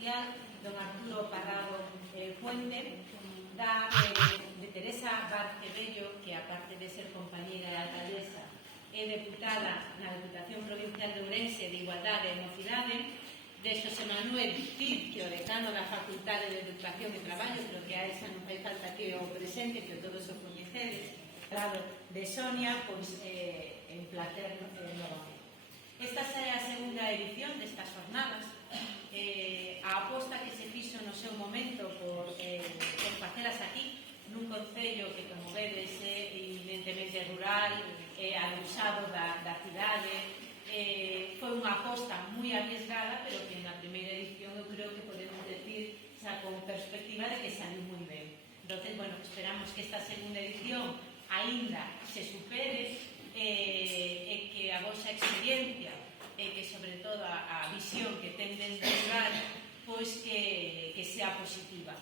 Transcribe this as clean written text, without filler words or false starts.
Social, don Arturo Parrado Puente, de Teresa Barcello, que aparte de ser compañeira e alcaldesa, é deputada na Deputación Provincial de Ourense de Igualdade e Mocidade, de Xosé Manuel Cid, que é o decano da Facultade de Educación e Traballo, creo que a esa non fai falta que o presente, que todos o coñecedes, de Sonia, pois en placer novamente. Esta é a segunda edición destas jornadas. A aposta que se fixo no seu momento por facelas aquí, nun concello que, como vedes, é evidentemente rural, adusado da cidade, foi unha aposta moi arriesgada, pero que na primeira edición eu creo que podemos decir xa con perspectiva de que saliu moi ben. Entón, bueno, esperamos que esta segunda edición aínda se supere e que a vosa experiencia e que, sobre todo, a visión que ten desde o lugar, pois que sea positiva.